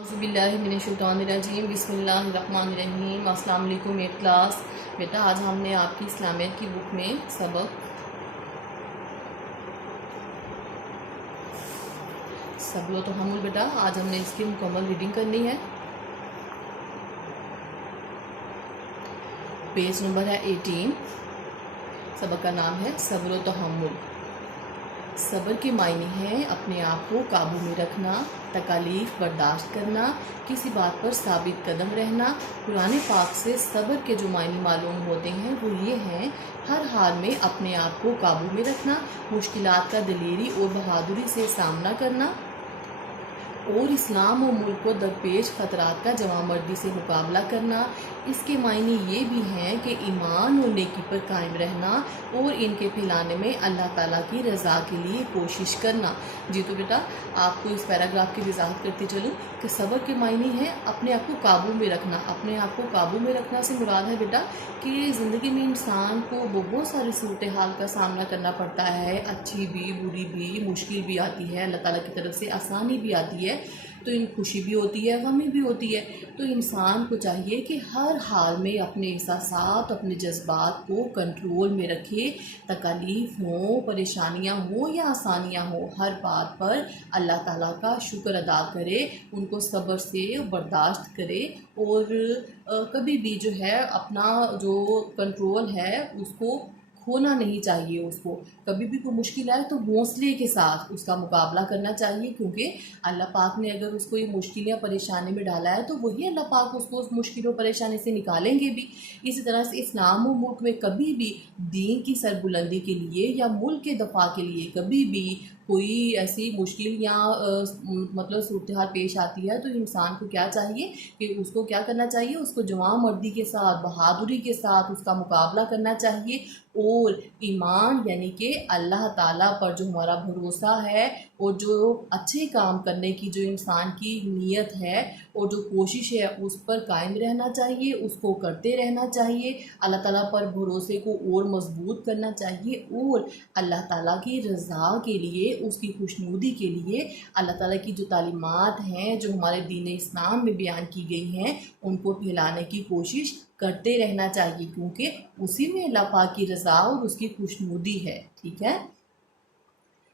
औज़ुबिल्लाहिमिनश्शैतानिर्रजीम बिस्मिल्लाहिर्रहमानिर्रहीम। अस्सलाम वालेकुम एट क्लास। बेटा आज हमने आपकी इस्लामियत की बुक में सबलो तहम्मुल बेटा आज हमने इसकी मुकम्मल रीडिंग करनी है। पेज नंबर है 18। सबक का नाम है सब्र व तहम्मुल। सब्र के मायने हैं अपने आप को काबू में रखना, तकालीफ बर्दाश्त करना, किसी बात पर साबित कदम रहना। कुरान पाक से सब्र के जो मायने मालूम होते हैं वो ये हैं, हर हाल में अपने आप को काबू में रखना, मुश्किलात का दिलेरी और बहादुरी से सामना करना और इस्लाम और मुल्क को दरपेश ख़तरात का जवामर्दी से मुकाबला करना। इसके मायने ये भी हैं कि ईमान और नेकी पर कायम रहना और इनके फैलाने में अल्लाह ताला की रज़ा के लिए कोशिश करना। जी तो बेटा आपको इस पैराग्राफ की वजाहत करती चलूँ कि सब्र के मायने हैं अपने आप को काबू में रखना। अपने आप को काबू में रखना से मुराद है बेटा कि ज़िंदगी में इंसान को बहुत सारी सूरत हाल का सामना करना पड़ता है, अच्छी भी बुरी भी, मुश्किल भी आती है, अल्लाह ताला की तरफ से आसानी भी आती है, तो इन खुशी भी होती है, गमी भी होती है। तो इंसान को चाहिए कि हर हाल में अपने एहसासात, अपने जज्बात को कंट्रोल में रखे। तकलीफ़ हो, परेशानियां हो या आसानियां हो, हर बात पर अल्लाह ताला का शुक्र अदा करे, उनको सब्र से बर्दाश्त करे और कभी भी जो है अपना जो कंट्रोल है उसको खोना नहीं चाहिए। उसको कभी भी कोई मुश्किल आए तो हौसले के साथ उसका मुकाबला करना चाहिए, क्योंकि अल्लाह पाक ने अगर उसको ये मुश्किल या परेशानी में डाला है तो वही अल्लाह पाक उसको उस मुश्किल और परेशानी से निकालेंगे भी। इसी तरह से इस्लाम और मुल्क में कभी भी दीन की सरबुलंदी के लिए या मुल्क के दफा के लिए कभी भी कोई ऐसी मुश्किल या मतलब सूरत हाल पेश आती है तो इंसान को क्या चाहिए कि उसको क्या करना चाहिए, उसको जवां मर्दी के साथ, बहादुरी के साथ उसका मुकाबला करना चाहिए और ईमान यानी कि अल्लाह ताला पर जो हमारा भरोसा है और जो अच्छे काम करने की जो इंसान की नीयत है और जो कोशिश है उस पर कायम रहना चाहिए, उसको करते रहना चाहिए। अल्लाह ताला पर भरोसे को और मजबूत करना चाहिए और अल्लाह ताला की रज़ा के लिए, उसकी खुशनुदी के लिए अल्लाह ताला की जो तालीमात हैं जो हमारे दीन इस्लाम में बयान की गई हैं उनको फैलाने की कोशिश करते रहना चाहिए, क्योंकि उसी में अल्लाह पाक की रज़ा और उसकी खुशनुदी है। ठीक है।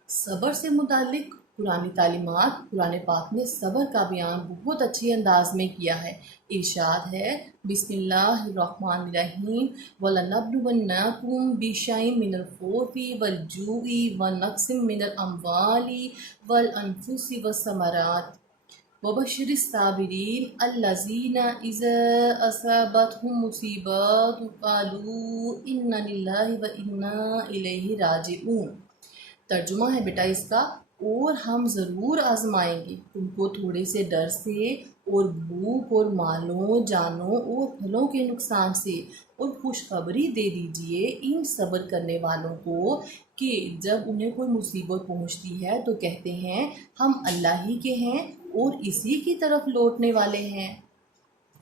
सब्र से मुतालिक पुरानी तालीमात कुरान पाक ने सब्र का बयान बहुत अच्छे अंदाज में किया है। इरशाद है बिस्मिल्लाहिर्रहमानिर्रहीम वलनब्लुवन्नकुम बिशैइन मिनल खौफि वल जूइ व नक्सिम मिनल अम्वालि वल अनफुसि वस्समरात वबशिरिस साबिरीन अल्लज़ीना इज़ा असाबतहुम मुसीबतुन क़ालू इन्ना लिल्लाहि व इन्ना इलैहि राजिऊन। तर्जुमा है बेटा इसका, और हम ज़रूर आजमाएंगे तुमको थोड़े से डर से और भूख और मालों, जानों और फलों के नुकसान से, और खुशखबरी दे दीजिए इन सब्र करने वालों को कि जब उन्हें कोई मुसीबत पहुंचती है तो कहते हैं हम अल्लाह ही के हैं और इसी की तरफ लौटने वाले हैं।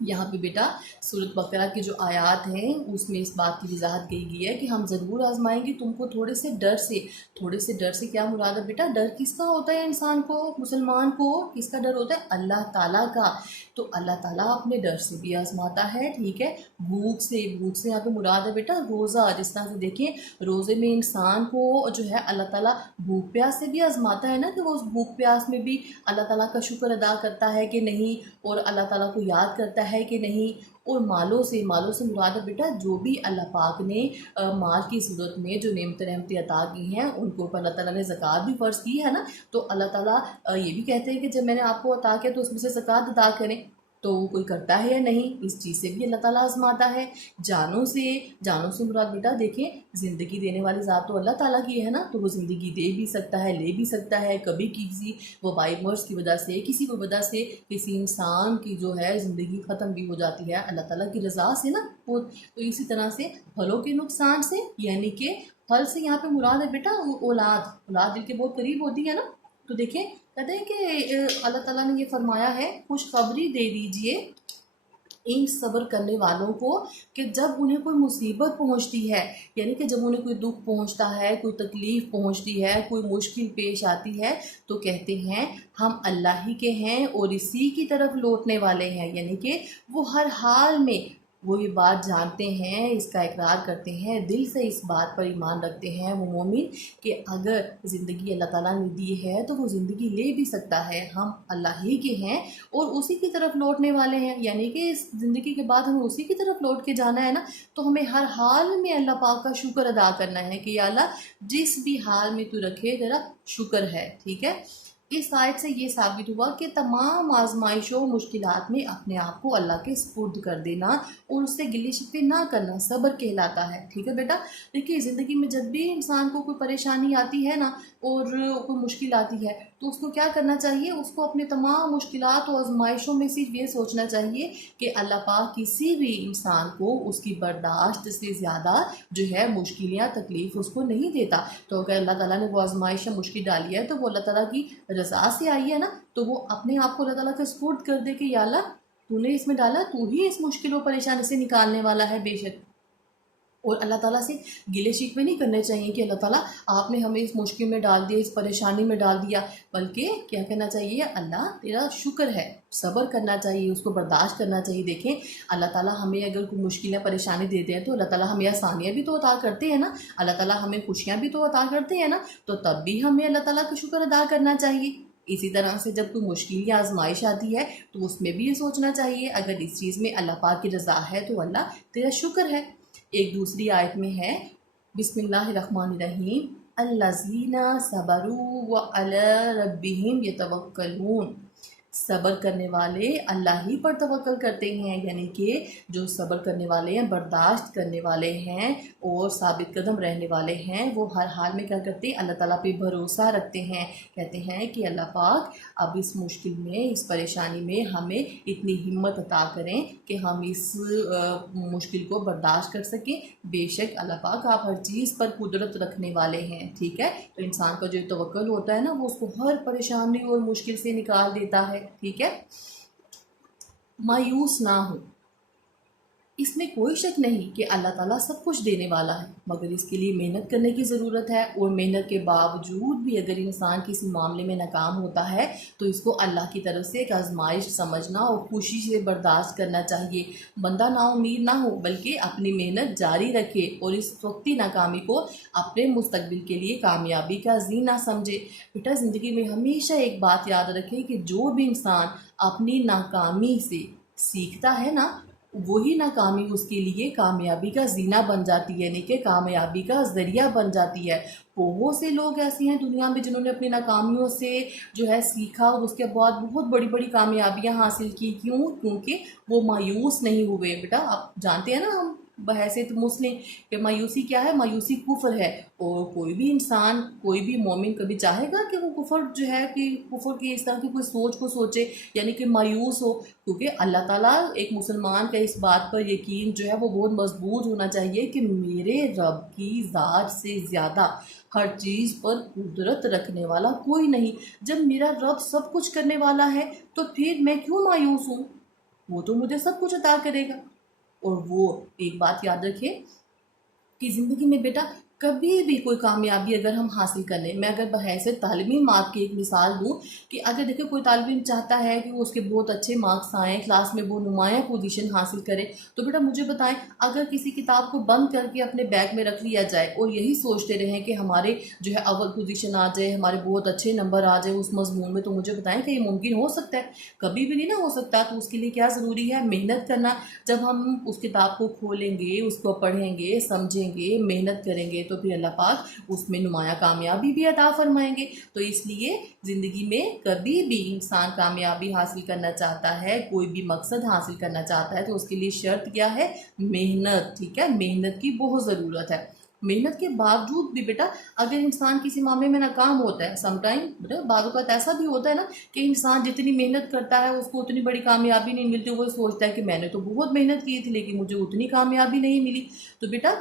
यहाँ पे बेटा सूरत बकरा की जो आयात हैं उसमें इस बात की वजाहत की गई है कि हम ज़रूर आजमाएंगे तुमको थोड़े से डर से। थोड़े से डर से क्या मुराद है बेटा? डर किसका होता है? इंसान को, मुसलमान को किसका डर होता है? अल्लाह ताला का। तो अल्लाह ताला अपने डर से भी आजमाता है। ठीक है। भूख से यहाँ पे मुराद है बेटा रोज़ा। जिस तरह से देखिए रोज़े में इंसान को जो है अल्लाह ताला भूख प्यास से भी आजमाता है ना, कि वो उस भूख प्यास में भी अल्लाह ताला का शुक्र अदा करता है कि नहीं और अल्लाह ताला को याद करता है कि नहीं। और मालों से मुराद है बेटा जो भी अल्लाह पाक ने माल की सूरत में जो नेमतें अता की हैं उनको ऊपर अल्लाह ताला ने ज़कात भी फ़र्ज़ की है ना, तो अल्लाह ताला ये भी कहते हैं कि जब मैंने आपको अता किया तो उसमें से ज़कात अदा करें, तो वो कोई करता है या नहीं, इस चीज़ से भी अल्लाह ताला आजमाता है। जानों से मुराद बेटा देखें ज़िंदगी देने वाली ज़ात तो अल्लाह ताला की है ना, तो वो ज़िंदगी दे भी सकता है, ले भी सकता है। कभी किसी वबाई मर्ज़ की वजह से, किसी भी वजह से किसी इंसान की जो है ज़िंदगी ख़त्म भी हो जाती है अल्लाह ताला की रज़ा से ना। वो तो इसी तरह से फलों के नुकसान से, यानी कि फल से यहाँ पे मुराद है बेटा औलाद दिल के बहुत करीब होती है ना। तो देखिए कहते हैं कि अल्लाह ताला ने ये फरमाया है खुशखबरी दे दीजिए इन सब्र करने वालों को कि जब उन्हें कोई मुसीबत पहुंचती है, यानी कि जब उन्हें कोई दुख पहुंचता है, कोई तकलीफ़ पहुंचती है, कोई मुश्किल पेश आती है, तो कहते हैं हम अल्लाह ही के हैं और इसी की तरफ लौटने वाले हैं। यानी कि वो हर हाल में वो ये बात जानते हैं, इसका इकरार करते हैं, दिल से इस बात पर ईमान रखते हैं वो मोमिन कि अगर ज़िंदगी अल्लाह ताला ने दी है तो वो ज़िंदगी ले भी सकता है, हम अल्लाह ही के हैं और उसी की तरफ लौटने वाले हैं। यानी कि इस ज़िंदगी के बाद हमें उसी की तरफ लौट के जाना है ना, तो हमें हर हाल में अल्लाह पाक का शुक्र अदा करना है कि या अल्लाह जिस भी हाल में तू रखे तेरा शुक्र है। ठीक है, इस आयत से ये साबित हुआ कि तमाम आजमाइशों मुश्किलात में अपने आप को अल्लाह के सुपुर्द कर देना और उससे गिले शिकवे ना करना सब्र कहलाता है। ठीक है बेटा, देखिए ज़िंदगी में जब भी इंसान को कोई परेशानी आती है ना और कोई मुश्किल आती है तो उसको क्या करना चाहिए, उसको अपने तमाम मुश्किलात और आजमाइशों में सिर्फ ये सोचना चाहिए कि अल्लाह पाक किसी भी इंसान को उसकी बर्दाश्त से ज़्यादा जो है मुश्किल या तकलीफ़ उसको नहीं देता। तो अगर अल्लाह ताला ने वो आजमाइश या मुश्किल डाली है तो वो अल्लाह ताला की रज़ा से आई है ना, तो वो अपने आप को अल्लाह ताला के सुपुर्द कर दे कि या अल्लाह तूने इसमें डाला, तू ही इस मुश्किल और परेशानी से निकालने वाला है बेशक। और अल्लाह ताला से गिले शिकवे नहीं करने चाहिए कि अल्लाह ताला आपने हमें इस मुश्किल में डाल दिया, इस परेशानी में डाल दिया, बल्कि क्या कहना चाहिए, अल्लाह तेरा शुक्र है, सब्र करना चाहिए, उसको बर्दाश्त करना चाहिए। देखें अल्लाह ताला हमें अगर कोई मुश्किल या परेशानी देते हैं तो अल्लाह ताला हमें आसानियाँ भी तो अता करते हैं ना, अल्लाह ताला हमें खुशियाँ भी तो अता करते हैं ना, तो तब भी हमें अल्लाह ताला का शुक्र अदा करना चाहिए। इसी तरह से जब कोई मुश्किल या आजमाइश आती है तो उसमें भी ये सोचना चाहिए अगर इस चीज़ में अल्लाह पाक की रज़ा है तो अल्लाह तेरा शुक्र है। एक दूसरी आयत में है बिस्मिल्लाहिर्रहमानिर्रहीम अल्लज़ीना सबरू व अला रब्बिहिम यतवक्कलून। सब्र करने वाले अल्लाह ही पर तवक्कल करते हैं, यानी कि जो सब्र करने वाले हैं, बर्दाश्त करने वाले हैं और साबित कदम रहने वाले हैं, वो हर हाल में क्या करते हैं, अल्लाह ताला पे भरोसा रखते हैं। कहते हैं कि अल्लाह पाक अब इस मुश्किल में, इस परेशानी में हमें इतनी हिम्मत अता करें कि हम इस मुश्किल को बर्दाश्त कर सकें। बेशक अल्लाह पाक आप हर चीज़ पर कुदरत रखने वाले हैं। ठीक है, तो इंसान का जो तवक्कुल होता है ना, वो उसको हर परेशानी और मुश्किल से निकाल देता है। ठीक है, मायूस ना हो, इसमें कोई शक नहीं कि अल्लाह ताला सब कुछ देने वाला है, मगर इसके लिए मेहनत करने की ज़रूरत है और मेहनत के बावजूद भी अगर इंसान किसी मामले में नाकाम होता है तो इसको अल्लाह की तरफ से एक आजमाइश समझना और खुशी से बर्दाश्त करना चाहिए। बंदा नाउम्मीद ना हो बल्कि अपनी मेहनत जारी रखे और इस वक्ती नाकामी को अपने मुस्तकबिल के लिए कामयाबी का ज़ीना समझे। बेटा ज़िंदगी में हमेशा एक बात याद रखें कि जो भी इंसान अपनी नाकामी से सीखता है ना, वही नाकामी उसके लिए कामयाबी का जीना बन जाती है, यानी कि कामयाबी का ज़रिया बन जाती है। बहुत से लोग ऐसे हैं दुनिया में जिन्होंने अपनी नाकामियों से जो है सीखा और उसके बाद बहुत बड़ी बड़ी कामयाबियां हासिल की। क्यों? क्योंकि वो मायूस नहीं हुए। बेटा आप जानते हैं ना, हम बहैसियत मुस्लिम कि मायूसी क्या है, मायूसी कुफ्र है। और कोई भी इंसान, कोई भी मोमिन कभी चाहेगा कि वो कुफ्र जो है कि कुफ्र की इस तरह की कोई सोच को सोचे, यानी कि मायूस हो? क्योंकि अल्लाह ताला, एक मुसलमान का इस बात पर यकीन जो है वो बहुत मजबूत होना चाहिए कि मेरे रब की ज़ात से ज़्यादा हर चीज़ पर कुदरत रखने वाला कोई नहीं। जब मेरा रब सब कुछ करने वाला है तो फिर मैं क्यों मायूस हूँ? वो तो मुझे सब कुछ अता करेगा। और वो एक बात याद रखें कि ज़िंदगी में बेटा कभी भी कोई कामयाबी अगर हम हासिल कर लें, मैं अगर बहैसियत तालिबी मार्क की एक मिसाल दूँ कि अगर देखिए कोई तालिब इल्म चाहता है कि वो उसके बहुत अच्छे मार्क्स आएँ, क्लास में वो नुमाया पोजीशन हासिल करे, तो बेटा मुझे बताएं, अगर किसी किताब को बंद करके अपने बैग में रख लिया जाए और यही सोचते रहें कि हमारे जो है अव्वल पोजीशन आ जाए, हमारे बहुत अच्छे नंबर आ जाए उस मजमून में, तो मुझे बताएं कि ये मुमकिन हो सकता है? कभी भी नहीं ना हो सकता। तो उसके लिए क्या ज़रूरी है? मेहनत करना। जब हम उस किताब को खोलेंगे, उसको पढ़ेंगे, समझेंगे, मेहनत करेंगे, तो फिर अल्लाह पाक उसमें नुमाया कामयाबी भी अता फरमाएंगे। तो इसलिए ज़िंदगी में कभी भी इंसान कामयाबी हासिल करना चाहता है, कोई भी मकसद हासिल करना चाहता है, तो उसके लिए शर्त क्या है? मेहनत। ठीक है, मेहनत की बहुत ज़रूरत है। मेहनत के बावजूद भी बेटा अगर इंसान किसी मामले में नाकाम होता है, समटाइम बेटा बाज़ औक़ात ऐसा भी होता है ना कि इंसान जितनी मेहनत करता है उसको उतनी बड़ी कामयाबी नहीं मिलती। वो सोचता है कि मैंने तो बहुत मेहनत की थी लेकिन मुझे उतनी कामयाबी नहीं मिली। तो बेटा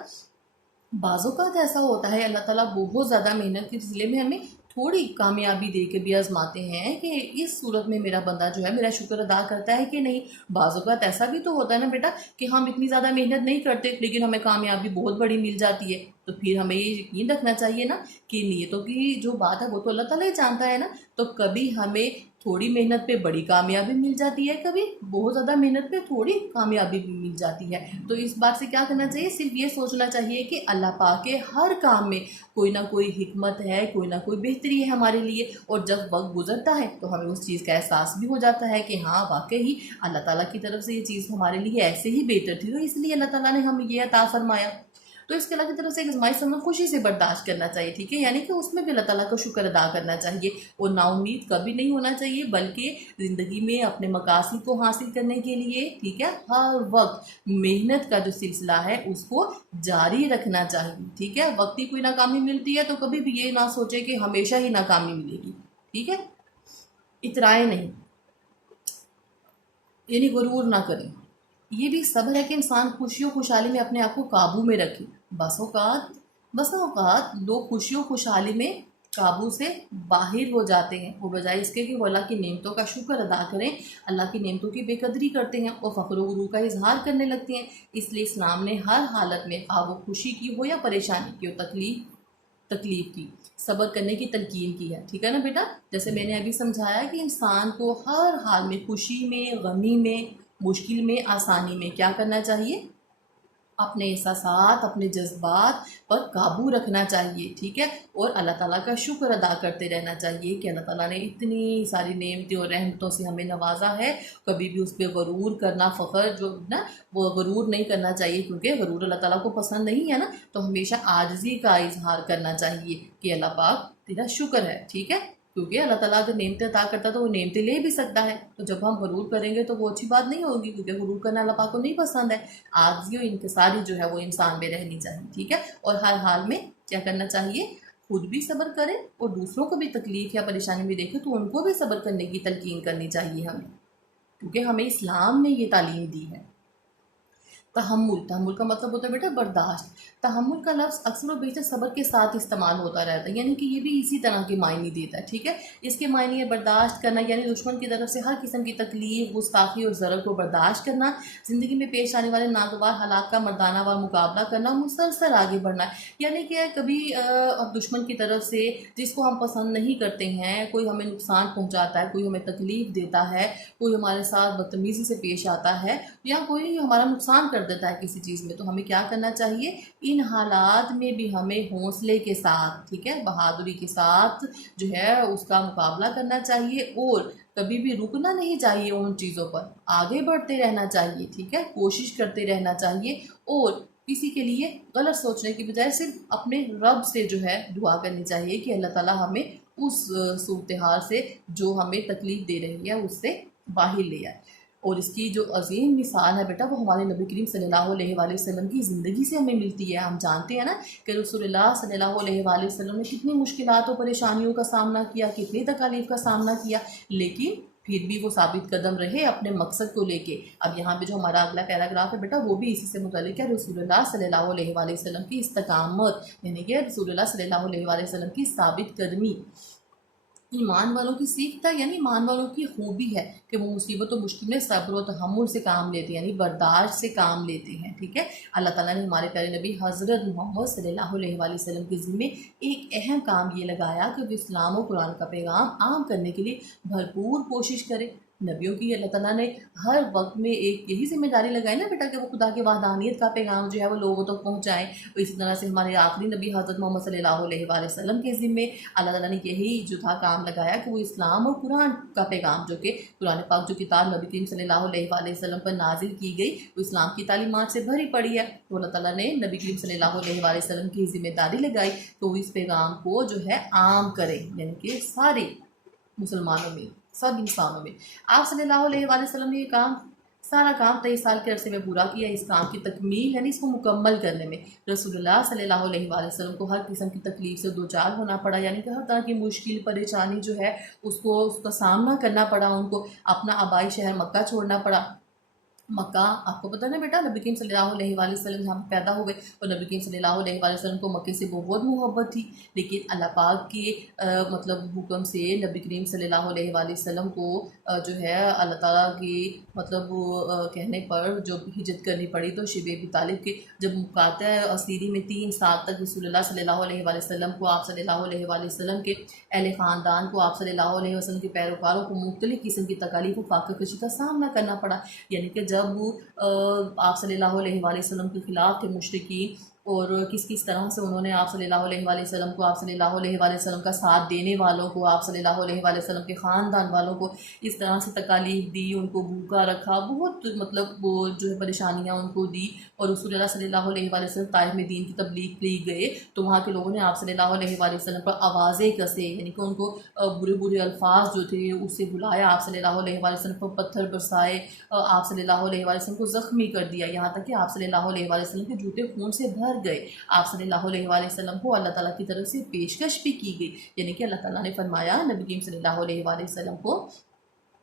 बाज़ औक़ात ऐसा होता है, अल्लाह ताला बहुत ज़्यादा मेहनत के सिलसिले में हमें थोड़ी कामयाबी दे के भी आजमाते हैं कि इस सूरत में मेरा बंदा जो है मेरा शुक्र अदा करता है कि नहीं। बाज़ औक़ात ऐसा भी तो होता है ना बेटा कि हम इतनी ज़्यादा मेहनत नहीं करते लेकिन हमें कामयाबी बहुत बड़ी मिल जाती है। तो फिर हमें ये यकीन रखना चाहिए ना कि नीयतों की जो बात है वो तो अल्लाह ताला ही जानता है ना। तो कभी हमें थोड़ी मेहनत पे बड़ी कामयाबी मिल जाती है, कभी बहुत ज़्यादा मेहनत पे थोड़ी कामयाबी भी मिल जाती है। तो इस बात से क्या करना चाहिए, सिर्फ ये सोचना चाहिए कि अल्लाह पाक के हर काम में कोई ना कोई हिकमत है, कोई ना कोई बेहतरी है हमारे लिए। और जब वक्त गुजरता है तो हमें उस चीज़ का एहसास भी हो जाता है कि हाँ वाकई अल्लाह ताला की तरफ से ये चीज़ हमारे लिए ऐसे ही बेहतर थी, तो इसलिए अल्लाह ताला ने हमें ये अता फरमाया। तो इसके अल्लाह की तरफ से एक आज़माइश हमें खुशी से बर्दाश्त करना चाहिए, ठीक है, यानी कि उसमें भी अल्लाह ताला का शुक्र अदा करना चाहिए और नाउम्मीद कभी नहीं होना चाहिए, बल्कि ज़िंदगी में अपने मकासद को हासिल करने के लिए, ठीक है, हर वक्त मेहनत का जो सिलसिला है उसको जारी रखना चाहिए। ठीक है, वक्त ही कोई नाकामी मिलती है तो कभी भी ये ना सोचे कि हमेशा ही नाकामी मिलेगी। ठीक है, इतराए नहीं, यानी गुरूर ना करें। ये भी सब्र है कि इंसान खुशी और खुशहाली में अपने आप को काबू में रखे। बस औकात लोग खुशी और खुशहाली में काबू से बाहर हो जाते हैं, वो बजाय इसके कि वो अल्लाह की नेमतों का शुक्र अदा करें, अल्लाह की नेमतों की बेकदरी करते हैं और फ़ख्र व गुरूर का इजहार करने लगते हैं। इसलिए इस्लाम ने हर हालत में, खा वो खुशी की हो या परेशानी की हो, तकलीफ की, सब्र करने की तलकीन की है। ठीक है ना बेटा, जैसे मैंने अभी समझाया कि इंसान को हर हाल में, खुशी में, गमी में, मुश्किल में, आसानी में क्या करना चाहिए, अपने एहसासात, अपने जज्बात पर काबू रखना चाहिए। ठीक है, और अल्लाह ताला का शुक्र अदा करते रहना चाहिए कि अल्लाह ताला ने इतनी सारी नेमतें और रहमतों से हमें नवाजा है। कभी भी उस पर गरूर करना, फ़ख्र जो ना, वो गरूर नहीं करना चाहिए, क्योंकि गरूर अल्लाह ताला को पसंद नहीं है ना। तो हमेशा आजिज़ी का इजहार करना चाहिए कि अल्लाह पाक तेरा शुक्र है। ठीक है, क्योंकि अल्लाह ताला अगर नेमतें अता करता तो वो नेमतें ले भी सकता है। तो जब हम गरूर करेंगे तो वो अच्छी बात नहीं होगी, क्योंकि गरूर करना अल्लाह पाक को नहीं पसंद है। आजिज़ी और इनकिसारी जो है वो इंसान में रहनी चाहिए। ठीक है, और हर हाल में क्या करना चाहिए, खुद भी सब्र करें और दूसरों को भी तकलीफ़ या परेशानी में देखें तो उनको भी सब्र करने की तलकीन करनी चाहिए हमें, क्योंकि हमें इस्लाम ने ये तालीम दी है। तहम्मुल का मतलब होता है बेटा बर्दाश्त। तहम्मुल का लफ्ज़ अक्सर व बेशतर सब्र के साथ इस्तेमाल होता रहता है, यानी कि ये भी इसी तरह के मायने देता है। ठीक है, इसके मायने है बर्दाश्त करना, यानी दुश्मन की तरफ से हर किस्म की तकलीफ, गुस्ताखी और ज़रर को बर्दाश्त करना, ज़िंदगी में पेश आने वाले नागवार हालात का मर्दाना वार मुकाबला करना, मुसलसल आगे बढ़ना। यानी कि कभी अब दुश्मन की तरफ से जिसको हम पसंद नहीं करते हैं, कोई हमें नुकसान पहुँचाता है, कोई हमें तकलीफ़ देता है, कोई हमारे साथ बदतमीज़ी से पेश आता है या कोई हमारा नुकसान कर देता है किसी चीज़ में, तो हमें क्या करना चाहिए, इन हालात में भी हमें हौसले के साथ, ठीक है, बहादुरी के साथ जो है उसका मुकाबला करना चाहिए और कभी भी रुकना नहीं चाहिए, उन चीज़ों पर आगे बढ़ते रहना चाहिए। ठीक है, कोशिश करते रहना चाहिए और किसी के लिए गलत सोचने की बजाय सिर्फ अपने रब से जो है दुआ करनी चाहिए कि अल्लाह ताला हमें उस सूरत हाल से जो हमें तकलीफ़ दे रही है उससे बाहर ले आए। और इसकी जो अजीम मिसाल है बेटा वो हमारे नबी करीम सल्लल्लाहु अलैहि वसल्लम की ज़िंदगी से हमें मिलती है। हम जानते हैं ना कि रसूलुल्लाह सल्लल्लाहु अलैहि वसल्लम ने कितनी मुश्किलात और परेशानियों का सामना किया, कितनी तकालीफ का सामना किया, लेकिन फिर भी वो साबित कदम रहे अपने मकसद को लेके। अब यहाँ पे जो हमारा अगला पैराग्राफ है बेटा वो भी इसी से मुताल्लिक़ है, रसूलुल्लाह सल्लल्लाहु अलैहि वसल्लम की इस्तकामत, यानी कि रसूलुल्लाह सल्लल्लाहु अलैहि वसल्लम की साबित कदमी ईमान वालों की सीख था, यानी ईमान वालों की खूबी है कि वो मुसीबत और मुश्किल में सब्र और तहम्मुल से काम लेते हैं, यानी बर्दाश्त से काम लेते हैं। ठीक है, अल्लाह ताला ने हमारे प्यारे नबी हज़रत मोहम्मद सल्लल्लाहु अलैहि वसल्लम के ज़िम्मे एक अहम काम ये लगाया कि वो इस्लाम और कुरान का पैगाम आम करने के लिए भरपूर कोशिश करें। नबियों की अल्लाह ताला ने हर वक्त में एक यही जिम्मेदारी लगाई ना बेटा कि वो खुदा के वहदानियत का पैगाम जो है वो लोगों तक पहुँचाएँ। तो इसी तरह से हमारे आखिरी नबी हज़रत मोहम्मद सल्लल्लाहु अलैहि वसल्लम के ज़िम्मे अल्लाह ताला ने यही जो था काम लगाया कि वो इस्लाम और कुरान का पैगाम, जो कि कुरान पाक जो किताब नबी करीम सल्लल्लाहु अलैहि वसल्लम पर नाजिल की गई, वो इस्लाम की तालीमात से भरी पड़ी है। तो अल्लाह ताला ने नबी करीम सल्लल्लाहु अलैहि वसल्लम की जिम्मेदारी लगाई तो वो इस पैगाम को जो है आम करें, यानी कि सारे मुसलमानों में, सब इंसानों में। आप सल्लल्लाहु अलैहि वसल्लम ने ये काम, सारा काम 23 साल के अरसे में पूरा किया। इस काम की तकमील यानी इसको मुकम्मल करने में रसूलुल्लाह सल्लल्लाहु अलैहि वसल्लम को हर किस्म की तकलीफ़ से दो चार होना पड़ा, यानी कि हर तरह की मुश्किल परेशानी जो है उसका सामना करना पड़ा। उनको अपना आबाई शहर मक्का छोड़ना पड़ा, मक्का, आपको पता है ना बेटा, नबी करीम सल्लल्लाहु अलैहि वसल्लम जहाँ पे पैदा हो गए और नबी करीम सल्लल्लाहु अलैहि वसल्लम को मक्के से बहुत मोहब्बत थी। लेकिन अल्लाह पाक के मतलब हुक्म से नबी करीम सल्लल्लाहु अलैहि वसल्लम को जो है अल्लाह ताला की मतलब कहने पर जो हिजरत करनी पड़ी, तो शिब अबी तालिब के जब मुकाता है सीरी में 3 साल तक रसूलुल्लाह सल्लल्लाहु अलैहि वसल्लम को, आप सल्लल्लाहु अलैहि वसल्लम के अहले ख़ानदान को, आप सल्लल्लाहु अलैहि वसल्लम के पैरोकारों को मुख्तलिफ़ किस्म की तकालीफ और फाक़ा-कशी का सामना करना पड़ा। यानी कि जब आप सल्लल्लाहु अलैहि वसल्लम के ख़िलाफ़ थे मुशरिकीन, और किस किस तरह से उन्होंने आप सल्लल्लाहु अलैहि वसल्लम को, आप सल्लल्लाहु अलैहि वसल्लम का साथ देने वालों को, आप सल्लल्लाहु अलैहि वसल्लम के ख़ानदान वालों को इस तरह से तकालीफ दी, उनको भूखा रखा, बहुत मतलब वो जो है परेशानियाँ उनको दी। और रसूलुल्लाह सल्लल्लाहु अलैहि वसल्लम ताइफ में दीन की तबलीग के लिए गए, तो वहाँ के लोगों ने आप सल्लल्लाहु अलैहि वसल्लम पर आवाज़ें कसे, यानी कि उनको बुरे बुरे अल्फाज जो थे उससे बुलाया, आप सल्लल्लाहु अलैहि वसल्लम पर पत्थर बरसाए, आप सल्लल्लाहु अलैहि वसल्लम को ज़ख्मी कर दिया, यहाँ तक कि आप सल्लल्लाहु अलैहि वसल्लम के जूते खून से भर गए। आप सल्लल्लाहु अलैहि वसल्लम को अल्लाह ताला की तरफ से पेशकश भी की गई, यानी कि अल्लाह ताला ने फरमाया नबी करीम सल्लल्लाहु अलैहि वसल्लम को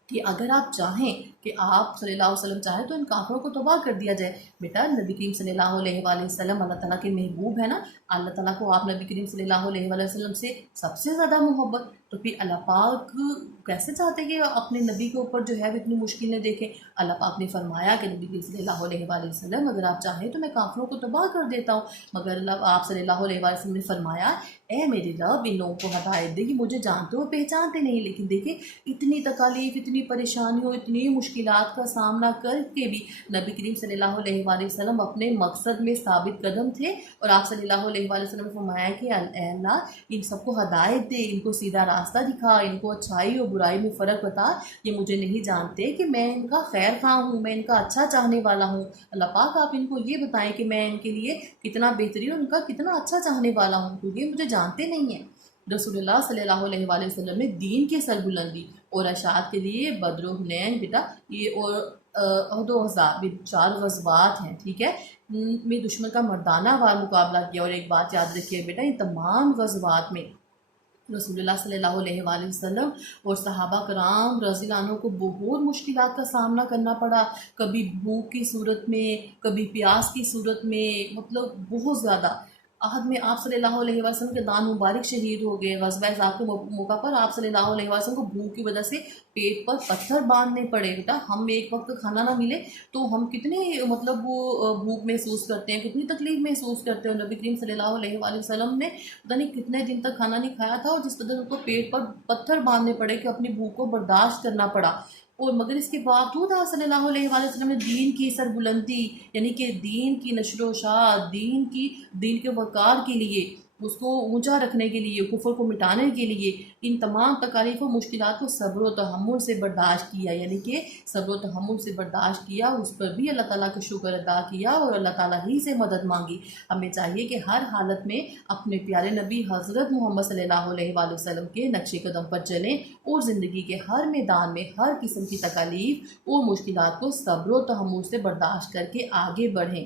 कि अगर आप चाहें कि आप सल्लल्लाहु अलैहि वसल्लम चाहें तो इन काफिरों को तबाह कर दिया जाए। बेटा, नबी करीम सल्लल्लाहु अलैहि वसल्लम अल्लाह ताला के महबूब है ना, अल्लाह ताला को आप नबी करीम सल्लल्लाहु अलैहि वसल्लम से सबसे ज़्यादा मोहब्बत, तो फिर अल्लाह पाक कैसे चाहते कि अपने नबी के ऊपर जो है इतनी मुश्किलें देखें। अल्लाह पाक ने फरमाया कि नबी करीम सल्लल्लाहु अलैहि वसल्लम अगर आप चाहें तो मैं काफिरों को तबाह कर देता हूँ, मगर आप सल्लल्लाहु अलैहि वसल्लम ने फरमाया, ए मेरे रब, इन लोगों को हदायत दे कि मुझे जानते हो पहचानते नहीं, लेकिन देखिए इतनी तकालीफ, इतनी परेशानियों, इतनी मुश्किलात का सामना करके भी नबी करीम सल्लल्लाहु अलैहि वसल्लम अपने मकसद में साबित कदम थे। और आप सल्लल्लाहु अलैहि वसल्लम ने फरमाया कि अल्लाह इन सबको हदायत दे, इनको सीधा रास्ता दिखा, इनको अच्छाई और बुराई में फ़र्क बता। ये मुझे नहीं जानते कि मैं इनका खैर खा हूँ, मैं इनका अच्छा चाहने वाला हूँ। अल्लाह पाक आप इनको ये बताएं कि मैं इनके लिए कितना बेहतरीन, उनका कितना अच्छा चाहने वाला हूँ, क्योंकि मुझे जानते नहीं हैं। रसूलुल्लाह सल्लल्लाहु अलैहि वसल्लम ने दीन की सरबुलंदी और अशात के लिए बद्र हुनैन बेटा ये और अहद व अहज़ाब, 4 गज़वात हैं, ठीक है, में दुश्मन का मर्दाना वार मुकाबला किया। और एक बात याद रखिए बेटा, इन तमाम गज़वात में रसूलुल्लाह सल्लल्लाहु अलैहि वसल्लम और सहाबा कराम रज़ियल्लाहु अन्हुम को बहुत मुश्किलात का सामना करना पड़ा, कभी भूख की सूरत में, कभी प्यास की सूरत में, मतलब बहुत ज़्यादा। आहद में आप सल्लल्लाहु अलैहि वसल्लम के दान मुबारक शहीद हो गए। ग़ज़वा अहज़ाब के मौका पर आप सल्लल्लाहु अलैहि वसल्लम को भूख की वजह से पेट पर पत्थर बांधने पड़े। बेटा, हम एक वक्त खाना ना मिले तो हम कितने मतलब वो भूख महसूस करते हैं, कितनी तकलीफ़ महसूस करते हैं। नबी करीम सल्लल्लाहु अलैहि वसल्लम ने पता नहीं कितने दिन तक खाना नहीं खाया था, और जिस तरह उनको पेट पर पत्थर बांधने पड़े कि अपनी भूख को बर्दाश्त करना पड़ा। और मगर इसके बावजूद आप सल्लल्लाहु अलैहि वसल्लम ने दीन की सरबुलंदी, यानी कि दीन की नशर शात, दीन के वक़ार के लिए, उसको ऊंचा रखने के लिए, कुफर को मिटाने के लिए इन तमाम तकालीफ और मुश्किलात को सब्र व तहम्मुल से बर्दाश्त किया, यानी कि सब्र व तहम्मुल से बर्दाश्त किया, उस पर भी अल्लाह ताला का शुक्र अदा किया और अल्लाह ताला ही से मदद मांगी। हमें चाहिए कि हर हालत में अपने प्यारे नबी हज़रत मोहम्मद सल्लल्लाहु अलैहि वसल्लम के नक्शे कदम पर चलें और ज़िंदगी के हर मैदान में हर किस्म की तकालीफ और मुश्किलात को सब्र व तहम्मुल से बर्दाश्त करके आगे बढ़ें।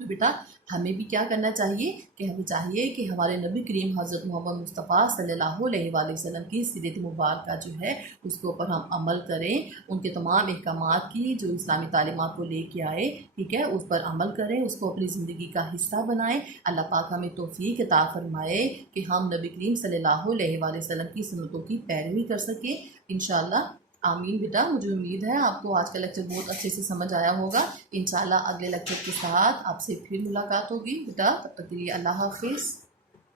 तो बेटा, हमें भी क्या करना चाहिए कि हमें चाहिए कि हमारे नबी करीम हज़रत मोहम्मद मुस्तफ़ा सल्लल्लाहु अलैहि वसल्लम की सीरत मुबारक जो है उसके ऊपर हम अमल करें, उनके तमाम अहकामात की जो इस्लामी तालीमात को लेके आए, ठीक है, उस पर अमल करें, उसको अपनी ज़िंदगी का हिस्सा बनाएं। अल्लाह पाक हमें तौफ़ीक़ अता फ़रमाए कि हम नबी करीम सल्लल्लाहु अलैहि वसल्लम की सुन्नतों की पैरवी कर सकें, इंशाअल्लाह। आमीन। बेटा, मुझे उम्मीद है आपको आज का लेक्चर बहुत अच्छे से समझ आया होगा। इंशाल्लाह अगले लेक्चर के साथ आपसे फिर मुलाकात होगी। बेटा, तब तक के लिए अल्लाह हाफिज़।